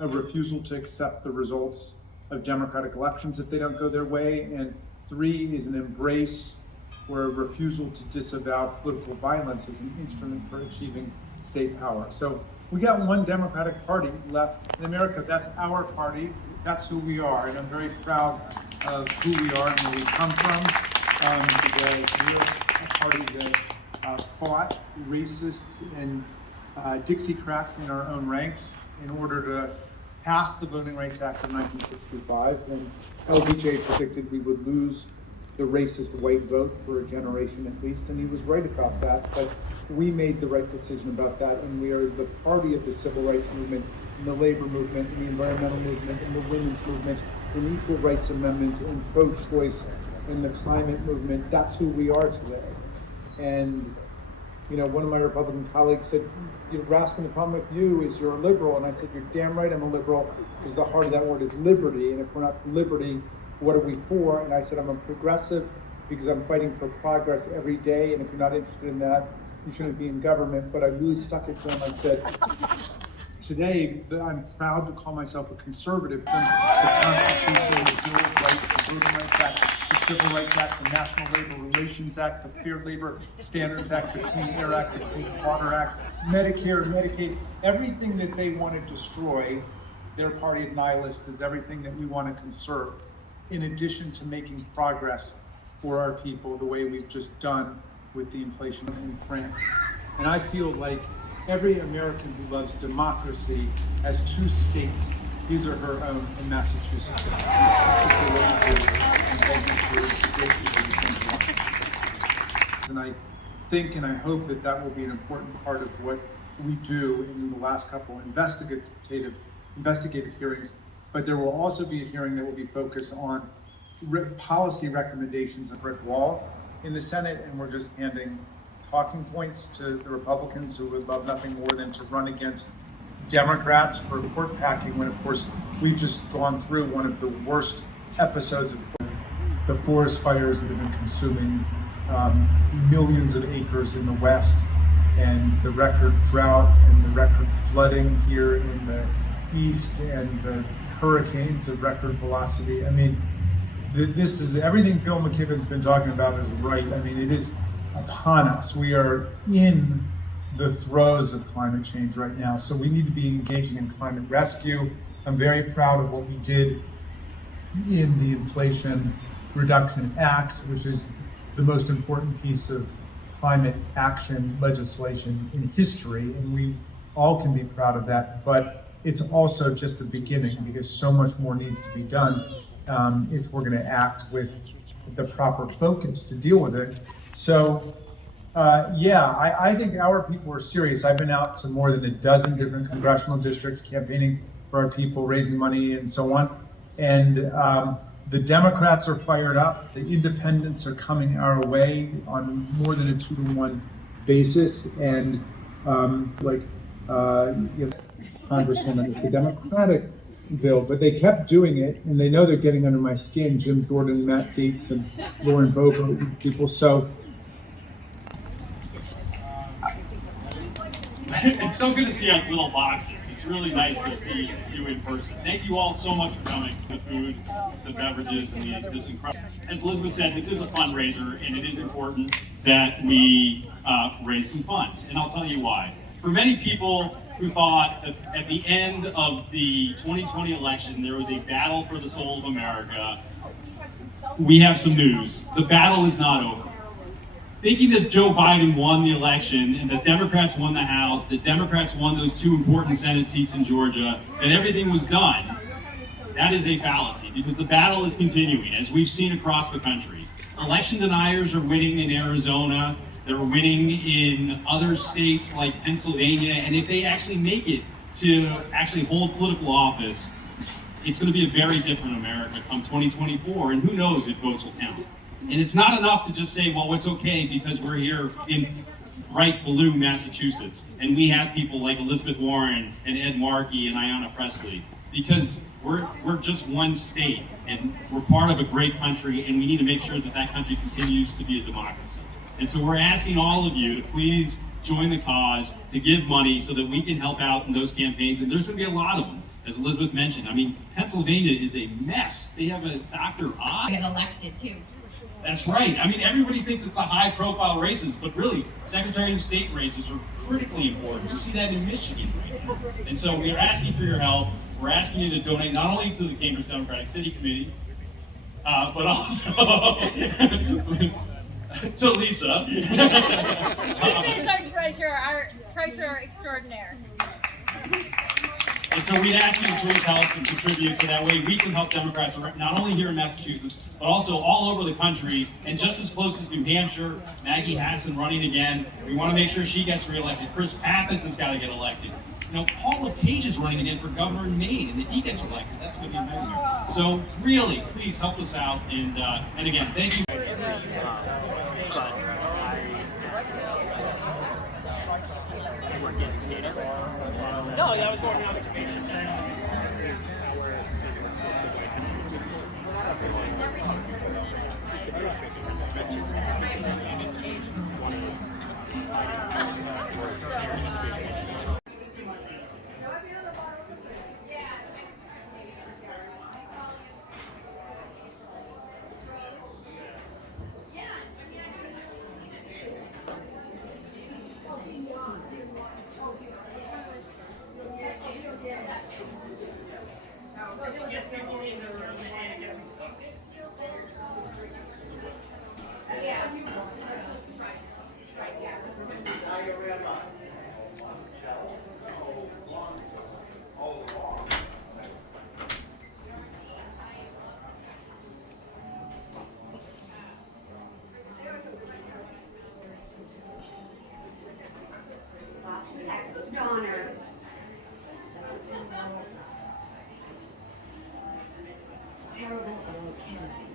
a refusal to accept the results of democratic elections if they don't go their way, and 3 is an embrace or a refusal to disavow political violence as an instrument for achieving state power. So we got one Democratic Party left in America. That's our party. That's who we are, and I'm very proud of who we are and where we come from. We're a party that fought racists and Dixiecrats in our own ranks in order to pass the Voting Rights Act of 1965, and LBJ predicted we would lose the racist white vote for a generation at least, and he was right about that, but we made the right decision about that, and we are the party of the civil rights movement, and the labor movement, and the environmental movement, and the women's movement, and equal rights amendment, and pro-choice, and the climate movement. That's who we are today. And you know, one of my Republican colleagues said, Raskin, the problem with you is you're a liberal. And I said, you're damn right I'm a liberal, because the heart of that word is liberty. And if we're not for liberty, what are we for? And I said, I'm a progressive because I'm fighting for progress every day. And if you're not interested in that, you shouldn't be in government. But I really stuck it to him. I said, today, I'm proud to call myself a conservative. The Constitution, the Bill of Rights, the Voting Rights Act, the Civil Rights Act, the National Labor Relations Act, the Fair Labor Standards Act, the Clean Air Act, the Clean Water Act, Medicare, Medicaid, everything that they want to destroy, their party of nihilists is everything that we want to conserve, in addition to making progress for our people the way we've just done with the inflation in France. And I feel like every American who loves democracy has 2 states. These are her own in Massachusetts. And I think and I hope that that will be an important part of what we do in the last couple investigative hearings. But there will also be a hearing that will be focused on policy recommendations of brick wall in the Senate, and we're just handing talking points to the Republicans who would love nothing more than to run against Democrats for court packing, when of course we've just gone through one of the worst episodes of the forest fires that have been consuming millions of acres in the West, and the record drought and the record flooding here in the East, and the hurricanes of record velocity. I mean, this is everything Bill McKibben's been talking about is right. I mean, it is upon us. We are in the throes of climate change right now, so we need to be engaging in climate rescue. I'm very proud of what we did in the Inflation Reduction Act, which is the most important piece of climate action legislation in history, and we all can be proud of that, but it's also just a beginning, because so much more needs to be done if we're going to act with the proper focus to deal with it. So I think our people are serious. I've been out to more than a dozen different congressional districts campaigning for our people, raising money and so on. And the Democrats are fired up. The independents are coming our way on more than a 2-to-1 basis. And Congresswoman, it's the Democratic bill, but they kept doing it, and they know they're getting under my skin. Jim Jordan, Matt Gaetz, and Lauren Boebert, people. So it's so good to see our little boxes. It's really nice to see you in person. Thank you all so much for coming. The food, the beverages, and this incredible. As Elizabeth said, this is a fundraiser, and it is important that we raise some funds. And I'll tell you why. For many people who thought that at the end of the 2020 election there was a battle for the soul of America, we have some news. The battle is not over. Thinking that Joe Biden won the election and the Democrats won the House, the Democrats won those 2 important Senate seats in Georgia, and everything was done, that is a fallacy, because the battle is continuing, as we've seen across the country. Election deniers are winning in Arizona, they're winning in other states like Pennsylvania, and if they actually make it to actually hold political office, it's going to be a very different America come 2024, and who knows if votes will count. And it's not enough to just say, well, it's okay because we're here in bright blue Massachusetts, and we have people like Elizabeth Warren and Ed Markey and Ayanna Pressley, because we're just one state, and we're part of a great country, and we need to make sure that that country continues to be a democracy. And so we're asking all of you to please join the cause, to give money so that we can help out in those campaigns, and there's going to be a lot of them. as Elizabeth mentioned, I mean, Pennsylvania is a mess. They have a Dr. Oz. Get elected too. That's right. I mean, everybody thinks it's the high-profile races, but really, Secretary of State races are critically important. We see that in Michigan right now. And so we are asking for your help. We're asking you to donate not only to the Cambridge Democratic City Committee, but also to Lisa. Lisa is our treasurer extraordinaire. And so we'd ask you to please help and contribute so that way we can help Democrats not only here in Massachusetts, but also all over the country, and just as close as New Hampshire, Maggie Hassan running again. We want to make sure she gets reelected. Chris Pappas has got to get elected. You know, Paul LePage is running again for governor in Maine, and if he gets elected, that's going to be a nightmare. So really, please help us out, and again, thank you. No, yeah, I was going on observation. Donner. Terrible old Kenzie.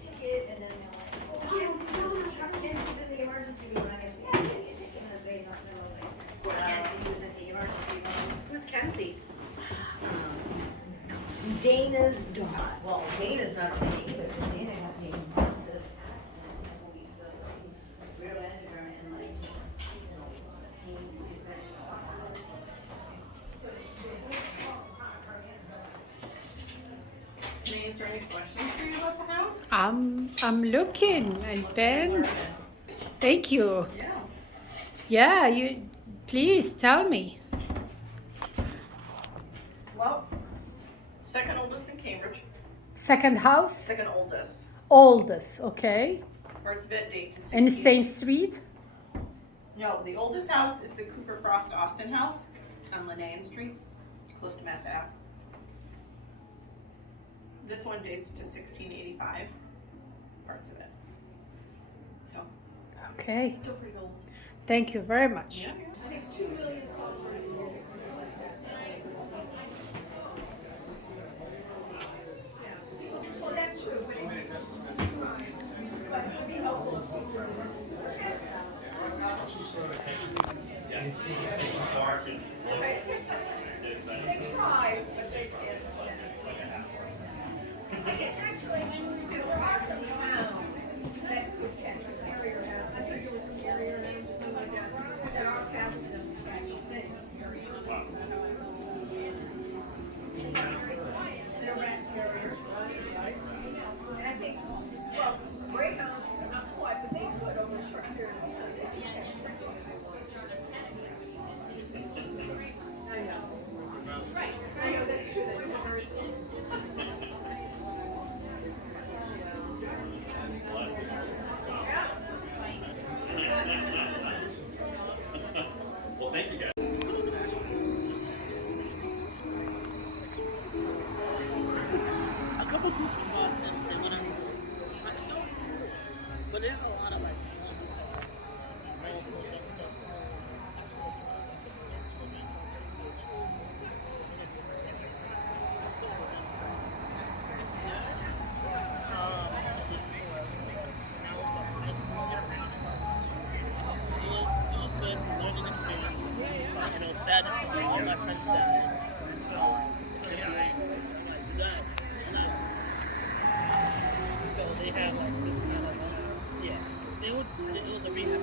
Ticket and then they're like, oh, Kenzie, no, Kenzie's in the emergency room. I guess, yeah, get your ticket. And they don't know, like, Kenzie was in the emergency room. Who's Kenzie? Dana's daughter. Well, Dana's not really either, because Dana had a massive accident a couple weeks ago, so he rear-ended her and like, she's in a lot of pain, she's been in the hospital. Can I answer any questions for you about the house? I'm looking, and then thank you. Yeah. Yeah, you please tell me. Well, second oldest in Cambridge. Second house, Second oldest. oldest, okay. Parts of it date to 16. In the same street? No, the oldest house is the Cooper Frost Austin house on Linnaean Street, close to Mass Ave. This one dates to 1685. Parts of it. So, Okay, still pretty old. thank you very much. Yeah. I think 2 million songs. Well, that's true, but it'd be helpful if we were. They try, but they can't. It's actually, there are some towns that could catch a carrier now. I think it was a carrier now, something like that, that are fast enough to catch things. They're rat carriers, right? And I think, well, greyhounds are not quite, but they could over a short period of time. They could catch something. I know. Right, I know, that's true, that's a very small. Well, thank you guys. A couple groups from Boston, they went on to, I know it's cool, but there's a lot of like it was good learning experience. You know, sad to see all my friends die. So they have like this kind of yeah. They would It was a rehab.